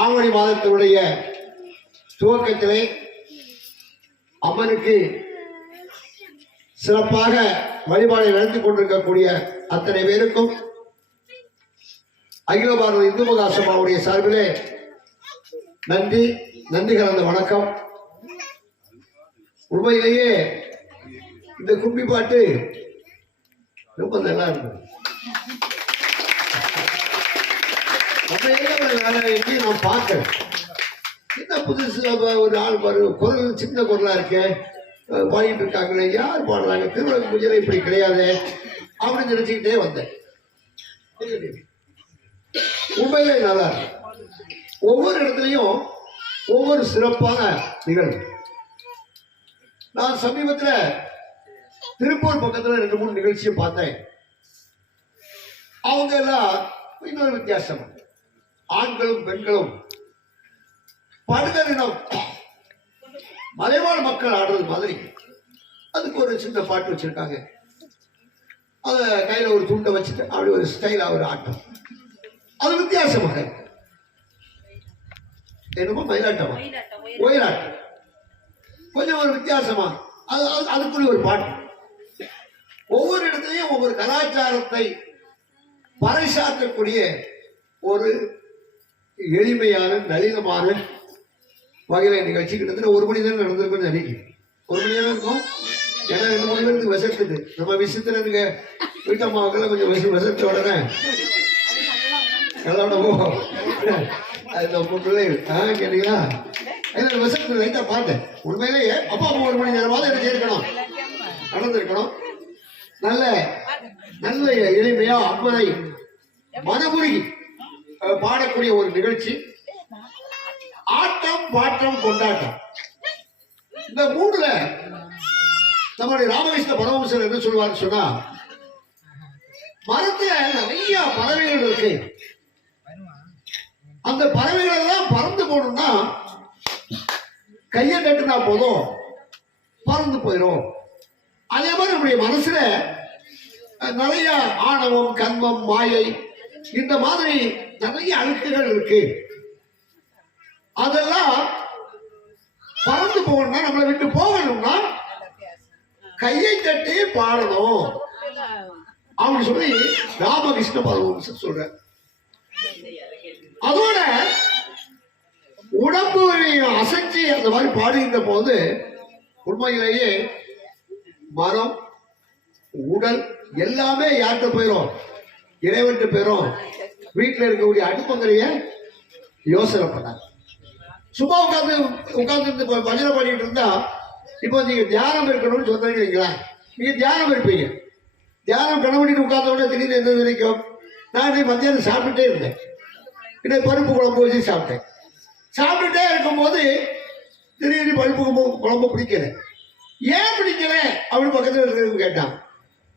ஆவணி மாதத்தினுடைய துவக்கத்திலே அம்மனுக்கு சிறப்பாக வழிபாடை நடத்தி கொண்டிருக்கக்கூடிய அத்தனை பேருக்கும் அகில பாரத இந்து மகா சபாவுடைய சார்பிலே நன்றி கலந்த வணக்கம். உண்மையிலேயே இந்த கும்பி பாட்டு ரொம்ப நல்லா இருக்கும். நான் பார்க்கிறேன் என்ன புதுசு ஒரு ஆள் குரல் சின்ன குரலா இருக்கேன் பாடிட்டு இருக்காங்களே, யார் பாடுறாங்க, திருவிழா பூஜை இப்படி கிடையாது அப்படின்னு நினைச்சுக்கிட்டே வந்தேன். உண்மையிலே நல்லா இருக்கு. ஒவ்வொரு இடத்துலையும் ஒவ்வொரு சிறப்பான நிகழ்வு. நான் சமீபத்தில் திருப்பூர் பக்கத்தில் 2-3 நிகழ்ச்சியை பார்த்தேன். அவங்க எல்லாம் இன்னொரு வித்தியாசம், ஆண்களும் பெண்களும் படுகரினம் மலைவாழ் மக்கள் ஆடுறது மாதிரி அதுக்கு ஒரு சின்ன பாட்டு வச்சிருக்காங்க. அத கையில ஒரு துண்டை வச்சுட்டு அப்படி ஒரு ஸ்டைலா ஒரு ஆட்டம். அது வித்தியாசமாக என்னமோ மயிலாட்டமா ஒயிலாட்டம் கொஞ்சம் ஒரு வித்தியாசமா அதுக்குள்ள ஒரு பாட்டு. ஒவ்வொரு இடத்துலையும் ஒவ்வொரு கலாச்சாரத்தை பறைசாற்றக்கூடிய ஒரு எளிமையான நளினமான வகையில நிகழ்ச்சி. கிட்டத்தட்ட 1 மணி நேரம் நடந்திருக்கும்னு நினைக்கிறேன். 1 மணி நேரம் இருக்கும். ஏன்னா 2 மணி நேரத்துக்கு விசத்துது. நம்ம விஷயத்துல இருக்க வீட்டம்மாவுக்கெல்லாம் கொஞ்சம் விசத்த உடனே கேட்டீங்களா? விசத்து லைட்டா பார்த்தேன். உண்மையிலேயே அப்பா 1 மணி நேரமாவது என்ன செய்யணும், நடந்திருக்கணும். நல்ல நல்ல எளிமையா அம்மனை மனமுருகி பாடக்கூடிய ஒரு நிகழ்ச்சி. ஆட்டம் பாட்டம் கொண்டாட்டம். இந்த 3ல நம்முடைய ராமகிருஷ்ண பரமஹம்சர் என்ன சொல்வார் சொன்னா, மரத்துல நிறைய பறவைகள் இருக்கு. அந்த பறவைகள் எல்லாம் பறந்து போகணும்னா கையை கட்டுனா போதும் பறந்து போயிடும். அதே மாதிரி நம்முடைய மனசுல நிறைய ஆணவம், கன்மம், மாயை இந்த மாதிரி நிறைய அழுக்குகள் இருக்கு. அதெல்லாம் பறந்து போகணும்னா, நம்மளை விட்டு போகணும்னா கையை தட்டி பாடணும் அப்படின்னு சொல்லி ராமகிருஷ்ண பரமஹம்சர் சொல்ற. அதோட உடம்பு அசைச்சு அந்த மாதிரி பாடுகின்ற போது உண்மையிலேயே மனம், உடல் எல்லாமே யார்கிட்ட போயிடும், இறைவன்ட்டு போயிடும். வீட்டில் இருக்கக்கூடிய அடுப்பங்கரைய யோசனை பண்ணாங்க. சும்மா உட்கார்ந்து பஜனை பண்ணிட்டு இருந்தா, இப்போ நீங்க தியானம் இருக்கணும்னு சொன்னீங்களா, நீங்க தியானம் இருப்பீங்க. தியானம் கணவனிட்டு உட்கார்ந்த உடனே திடீர்னு என்ன நினைக்கும், நான் மத்தியானம் சாப்பிட்டுட்டே இருந்தேன், இன்னைக்கு பருப்பு குழம்பு வச்சு சாப்பிட்டேன். சாப்பிட்டுட்டே இருக்கும்போது திடீர்னு பருப்பு குழம்பு பிடிக்கல. ஏன் பிடிக்கல அப்படின்னு பக்கத்தில் இருக்கிறவங்க கேட்டான்.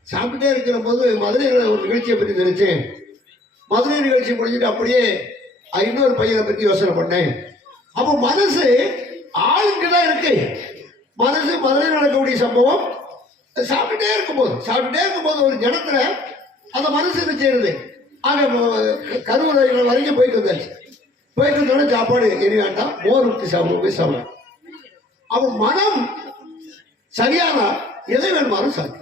சாப்பிட்டுட்டே இருக்கிற போது மதுரையில் ஒரு நிகழ்ச்சியை பற்றி நினைச்சேன். மதுரை நிகழ்ச்சி முடிஞ்சுட்டு அப்படியே இன்னொரு பையனை பற்றி யோசனை பண்ணேன். அப்போ மனசு ஆளுக்கு தான் இருக்கு. மனசு மதுரையில் நடக்கக்கூடிய சம்பவம் சாப்பிட்டுட்டே இருக்கும்போது ஒரு ஜனத்துல அந்த மனசு என்ன செய்யுது, அங்கே கருவறைகள் வரைக்கும் போயிட்டு வந்தாச்சு. போயிட்டு வந்தோடனே சாப்பாடு எரி வேண்டாம், மோர் ஊற்றி சாப்பிடலாம். அவன் மனம் சரியானா எதை வேணுமாலும் சாப்பிடும்.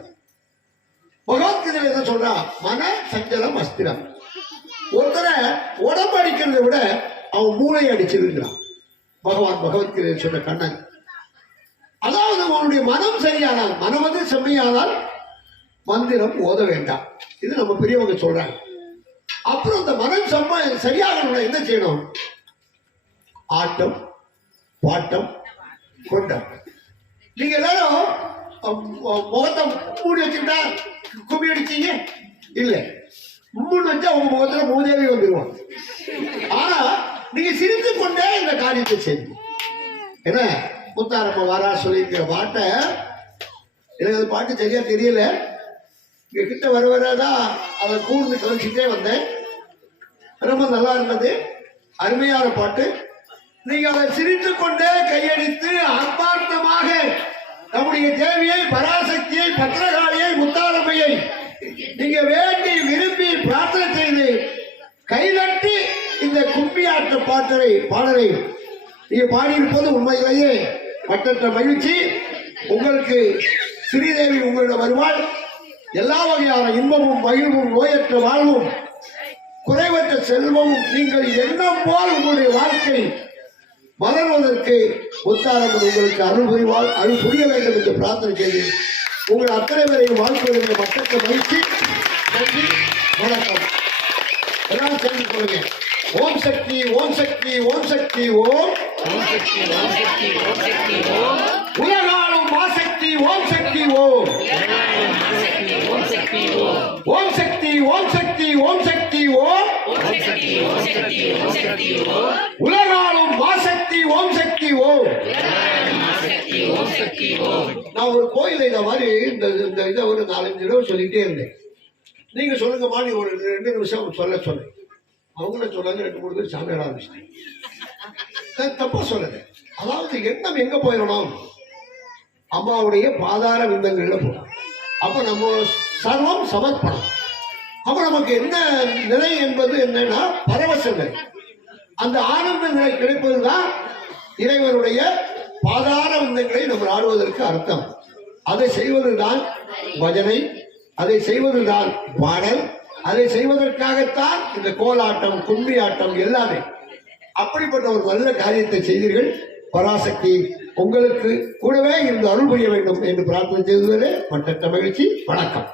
பகவத்கீதையில என்ன சொல்றா, மன சஞ்சலம் அஸ்திரம். ஒருத்தரை உடம்பு அடிக்கிறத விட அவன் மூளை அடிச்சிருக்கிறான். பகவத்கீதை சொன்ன கண்ணன். அதாவது அவனுடைய மனம் சரியானால், மனம் வந்து செம்மையானால் மந்திரம் ஓத வேண்டாம். இது நம்ம பெரியவங்க சொல்றாங்க. அப்புறம் அந்த மனம் சரியாகணும்னா என்ன செய்யணும், ஆட்டம் பாட்டம் கொண்டாட்டம். நீங்க எல்லாரும் முகத்தை மூடி வச்சுக்கிட்டா கும்பி அடிச்சீங்க இல்ல, மும்மூடி வச்சா உங்க முகத்துல மூதேவி வந்துடுவான். ஆனா நீங்க சிரித்து கொண்டே இந்த காரியத்தை செய்யுங்க. என்ன முத்தாரம்ம வரா சொல்லிக்கிற பாட்டை, எனக்கு அது பாட்டு சரியா தெரியல, இங்க கிட்ட வரதான் அதை கூர்ந்து கழிச்சுட்டே வந்தேன். ரொம்ப நல்லா இருந்தது, அருமையான பாட்டு. நீங்க அதை சிரித்து கொண்டே கையடித்து ஆத்மார்த்தமாக நம்முடைய தேவியை, பராசக்தியை, பத்திரகாளியை, முத்தாரம்மையை நீங்க வேண்டி விரும்பி பிரார்த்தனை செய்து கைதட்டி இந்த கும்பி கும்மியாட்ட பாடலை நீங்க பாடியிருப்பது உண்மையிலேயே மற்றற்ற மகிழ்ச்சி. உங்களுக்கு ஸ்ரீதேவி உங்களிடம் வருவாள். எல்லா வகையான இன்பமும் மகிழ்வும் நோயற்ற வாழ்வும் குறைவற்ற செல்வமும் நீங்கள் எண்ணம் போல் உங்களுடைய வாழ்க்கை மலர்வதற்கு முத்தாரம் உங்களுக்கு அருள் புரிவாள். அருள் புரிய வேண்டும் என்று பிரார்த்தனை செய்து உங்கள் அத்தனை பேரையும் வாழ்க்கையுடைய மற்றற்ற மகிழ்ச்சி. நன்றி, வணக்கம். எல்லாம் சேர்ந்து சொல்லுங்க. ஓம் சக்தி, ஓம் சக்தி, ஓம் சக்தி, ஓம் உலகாலும் மாசக்தி, ஓம் சக்தி, ஓம் ஓம் சக்தி, ஓம் சக்தி, ஓம் சக்தி, ஓம் உலகாலும் மாசக்தி, ஓம் சக்தி, ஓம். நான் ஒரு கோயில இந்த மாதிரி இந்த இதை ஒரு 4-5 தடவை சொல்லிட்டே இருந்தேன். நீங்க சொல்லுங்க மாதிரி ஒரு 2 நிமிஷம் சொல்ல சொன்னேன். அவங்கள சொன்னாங்க 2-3 பேர் சாமியாட ஆரம்பிச்சிட்டாங்க. தப்பா சொல்லுங்க. அதாவது எண்ணம் எங்க போயிடணும்? அம்மாவுடைய பாதார விந்தங்கள்ல போகணும். அப்ப நம்ம சர்வம் சமர்ப்பணம். அப்ப நமக்கு என்ன நிலை என்பது என்னன்னா பரவச நிலை. அந்த ஆனந்த நிலை கிடைப்பதுதான் இறைவனுடைய பாதார விந்தங்களை நம்ம ஆடுவதற்கு அர்த்தம். அதை செய்வதுதான் பஜனை, அதை செய்வதுதான் பாடல், அதை செய்வதற்காகத்தான் இந்த கோலாட்டம், கும்மி ஆட்டம் எல்லாமே. அப்படிப்பட்ட ஒரு நல்ல காரியத்தை செய்தீர்கள். பராசக்தி உங்களுக்கு கூடவே இருந்து அருள் புரிய வேண்டும் என்று பிரார்த்தனை செய்ததிலே மற்ற மகிழ்ச்சி. வணக்கம்.